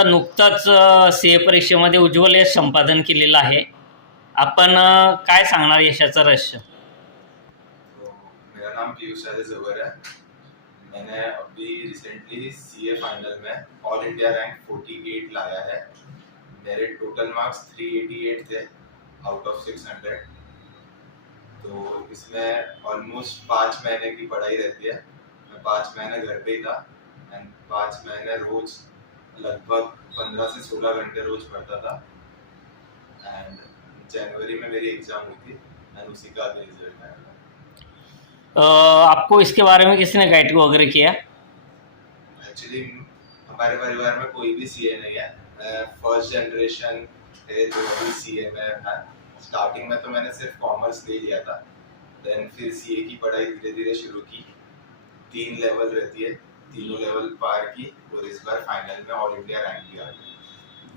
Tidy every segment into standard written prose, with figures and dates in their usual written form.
दादा नुकताच सी ए परीक्षेमध्ये उज्ज्वल यश संपादन केलेलं आहे. आपण काय सांगणार यशाचं रहस्य? तो मेरा नाम पीयूष जवर है। मैंने अभी रिसेंटली सीए फाइनल में ऑल इंडिया रैंक 48 लाया है। मेरे टोटल मार्क्स 388 थे आउट ऑफ 600। तो इसमें ऑलमोस्ट 5 महीने की पढ़ाई रहती है। मैं 5 महीने घर पे ही था एंड 5 महीने रोज लगभग 15 से 16 घंटे रोज पढ़ता था। एंड जनवरी में मेरी एग्जाम हुई थी एंड उसी का अभी रिजल्ट आया। आपको इसके बारे में किसने गाइड वगैरह किया? एक्चुअली हमारे परिवार में कोई भी सीए नहीं है। मैं फर्स्ट जनरेशन है जो अभी सीए में है। स्टार्टिंग में तो मैंने सिर्फ कॉमर्स ले लिया था, देन फिर सीए की पढ़ाई धीरे धीरे शुरू की। 3 लेवल रहती है, तीनों लेवल पार की और इस बार फाइनल में ऑल इंडिया रैंक भी आ गई।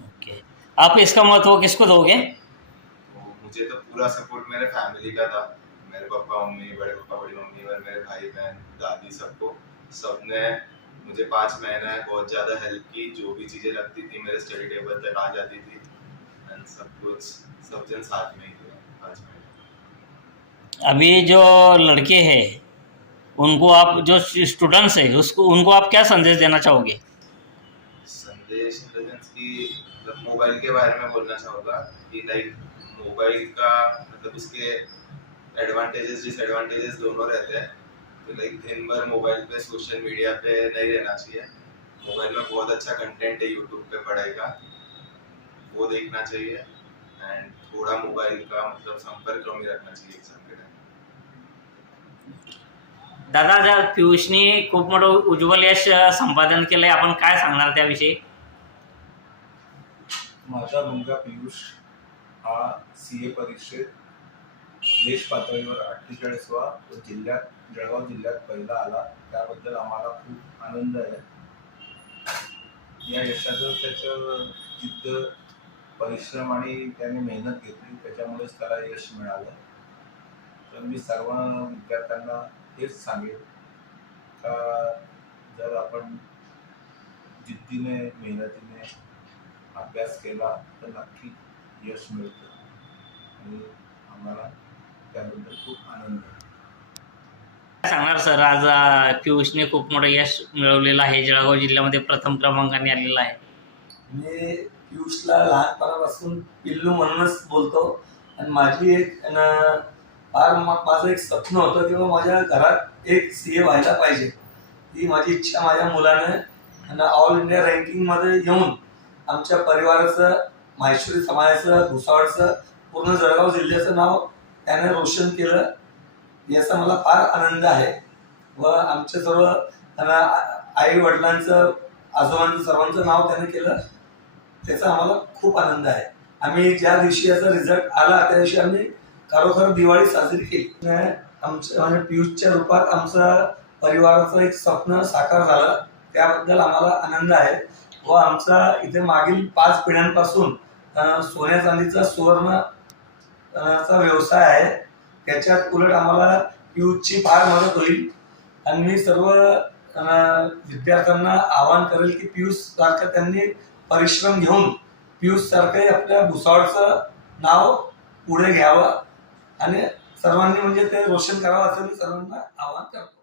ओके, आप इसका महत्व किसको दोगे? तो मुझे तो पूरा सपोर्ट मेरे फैमिली का था। मेरे पापा मम्मी, बड़े पापा बड़ी मम्मी और मेरे भाई बहन दादी सबने मुझे 5 महीने बहुत ज़्यादा हेल्प की। जो भी चीज़ें लगती थी मेरे स्टडी टेबल तक आ जाती थी एंड सब जन साथ में ही थे 5 महीने। अभी जो लड़के हैं उनको आप, जो स्टूडेंट्स हैं उसको, उनको आप क्या संदेश देना चाहोगे? संदेश इन द सेंस कि मतलब मोबाइल के बारे में बोलना चाहूँगा कि लाइक मोबाइल का मतलब उसके एडवांटेजेस डिसएडवांटेजेस दोनों रहते हैं। तो लाइक दिन भर मोबाइल पे सोशल मीडिया पे नहीं रहना चाहिए। मोबाइल में बहुत अच्छा कंटेंट है यूट्यूब पे पढ़ाई का, वो देखना चाहिए एंड थोड़ा मोबाईल का मतलब संपर्क कमी रखना चाहिए एग्जाम के टाइम। दादा, जर पियुषने खूप मोठं उज्ज्वल यश संपादन केलंय, आपण काय सांगणार त्याविषयी? माझा मुलगा पियुष हा सीए परीक्षेत देश पातळीवर 48वा व जळगाव जिल्ह्यात पहिला आला। त्याबद्दल आम्हाला खूप आनंद आहे। या यशाचं त्याचं जिद्द, परिश्रम आणि त्याने मेहनत घेतली, त्याच्यामुळेच त्याला यश मिळालं। तर मी सर्व विद्यार्थ्यांना हेच सांगेन का जर आपण जिद्दीने मेहनतीने अभ्यास केला तर नक्की यश मिळतं आणि आम्हाला त्याबद्दल खूप आनंद आहे। काय सांगणार सर, आज पियुषने खूप मोठं यश मिळवलेलं आहे, जळगाव जिल्ह्यामध्ये प्रथम क्रमांकाने आलेला आहे। मी पियुषला लहानपणापासून पिल्लू म्हणूनच बोलतो आणि माझी एक माझं एक स्वप्न होतं किंवा माझ्या घरात एक सीए व्हायला पाहिजे, ही माझी इच्छा माझ्या मुलाने ऑल इंडिया रँकिंगमध्ये येऊन आमच्या परिवाराचं, माहेश्वरी समाजाचं, भुसावळचं, पूर्ण जळगाव जिल्ह्याचं नाव त्याने रोशन केलं, याचा मला फार आनंद आहे। व आमच्या सर्व आई वडिलांचं, आजोबांचं, सर्वांचं नाव त्याने केलं, त्याचा आम्हाला खूप आनंद आहे। आम्ही ज्या दिवशी याचा रिझल्ट आला त्या दिवशी आम्ही खरोखर दिवाळी साजरी केली। आमच्या म्हणजे पियुषच्या रूपात आमचं परिवाराचं एक स्वप्न साकार झालं, त्याबद्दल आम्हाला आनंद आहे। व आमचा इथे मागील 5 पिढ्यांपासून सोन्या चांदीचा सुवर्णचा व्यवसाय आहे। त्याच्यात उलट आम्हाला पियुषची फार मदत होईल आणि मी सर्व विद्यार्थ्यांना आवाहन करेल की पियुष सारखं त्यांनी परिश्रम घेऊन पियुष सारखंही आपल्या भुसावळचं नाव पुढे घ्यावं आणि सर्वांनी म्हणजे ते रोशन करावं असं मी सर्वांना आवाहन करतो।